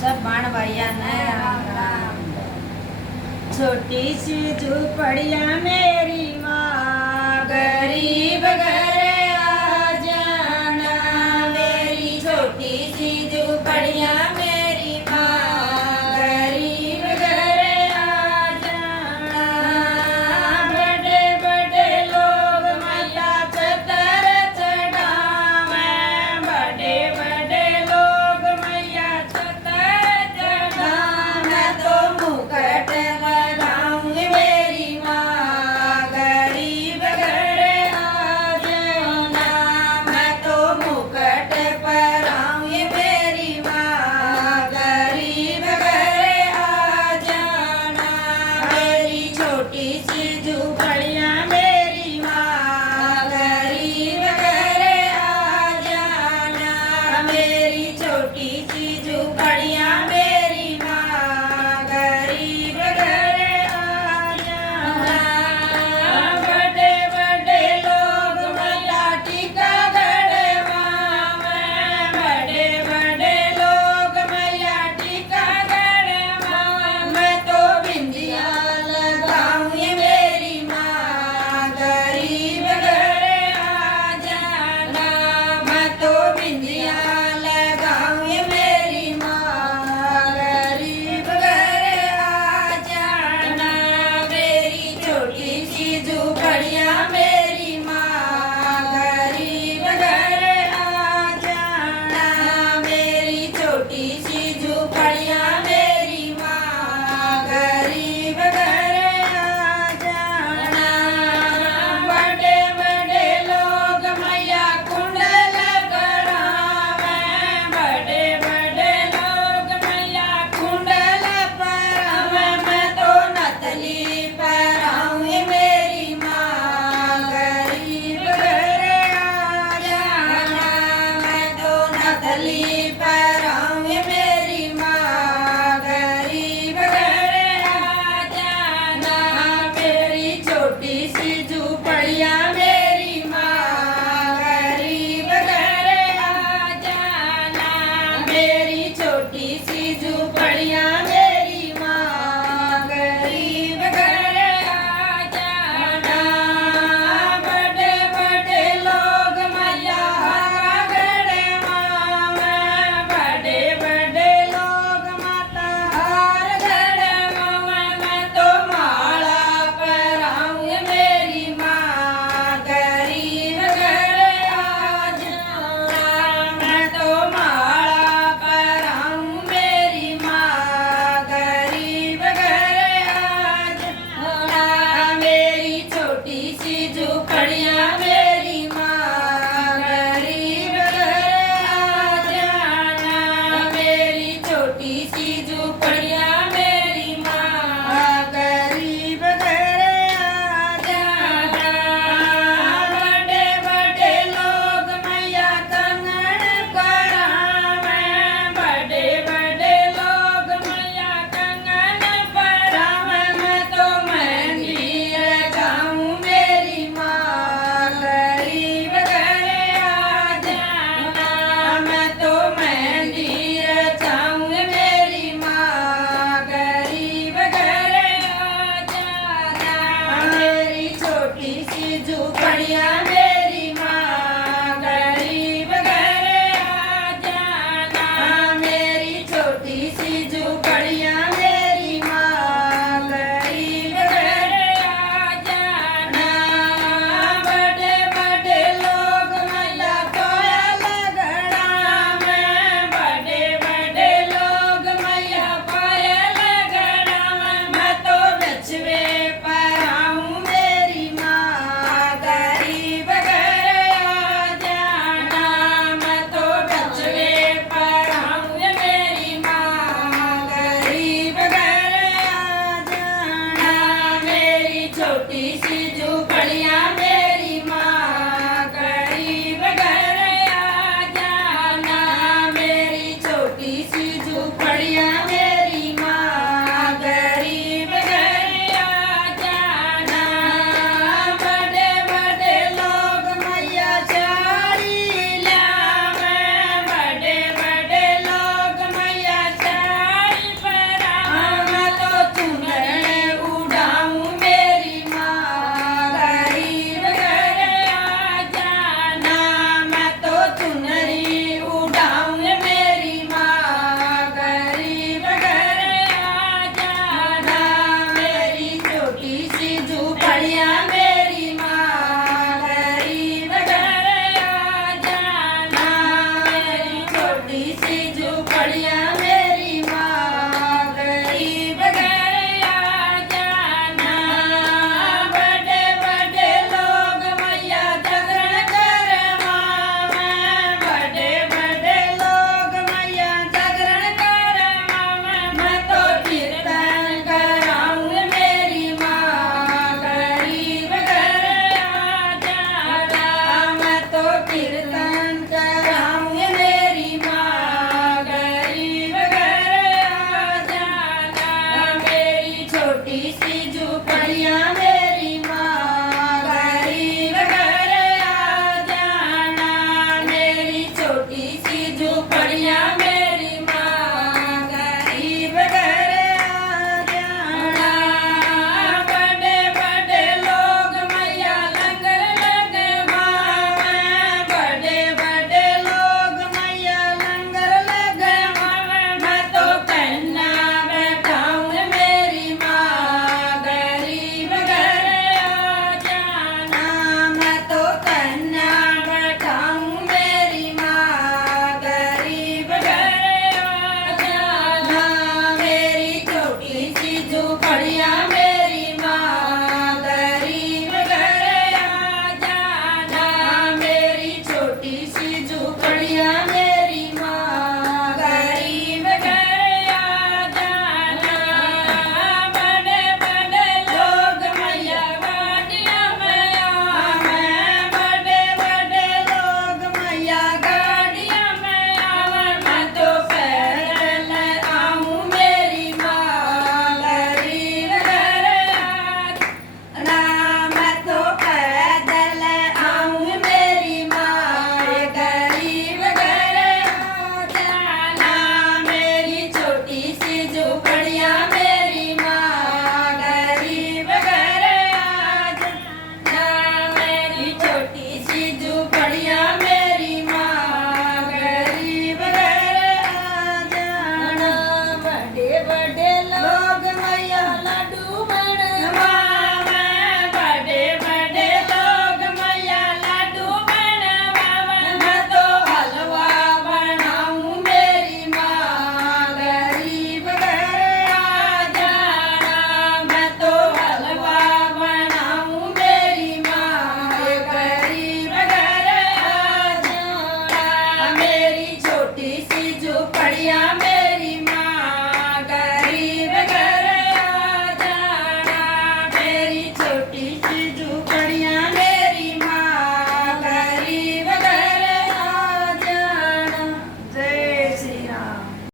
सब बाण भैया ने राम राम। छोटी सी झूपड़िया मेरी माँ, गरीब घर आ जाना। मेरी छोटी सी झूपड़िया मेरी माँ, गरीब घर आ जाना। बड़े बड़े लोग मैया चतर चढ़ावे, बड़े बड़े लोग मैया चतर चढ़ावे। तो मुकुट लगाऊंगी मेरी माँ, गरीब घर आ जाना। मैं तो मुकुट पहनाऊंगी मेरी माँ, गरीब घर आ जाना। मेरी छोटी सी झूपड़िया मेरी माँ, गरीब घर आ जाना। मेरी छोटी सी झूपड़िया मेरी माँ, गरीब घर आ जाना। बड़े बड़े लोग मैया टीका गड़वावे, बड़े बड़े लोग मैया टीका गड़वावे। मैं तो बिंदिया लगाऊंगी मेरी माँ, गरीब घर आ जाना। मैं तो बिंदिया लगाऊंगी मेरी माँ, गरीब घर आ जाना। मेरी छोटी सी झूपड़िया मेरी माँ, गरीब घर आ जाना। मेरी छोटी सी झूपड़िया मेरी माँ, गरीब घर आ जाना। बड़े बड़े लोग मैया कुंडल करावे, बड़े बड़े लोग मैया कुंडल पहरावे। मैं तो नथली पहराऊंगी मेरी माँ, गरीब घर आ जाना। मैं तो नथली पहराऊंगी मेरी माँ, गरीब घर आ जाना। मेरी छोटी सी झूपड़िया मेरी माँ, गरीब घर आ जाना। मेरी छोटी सी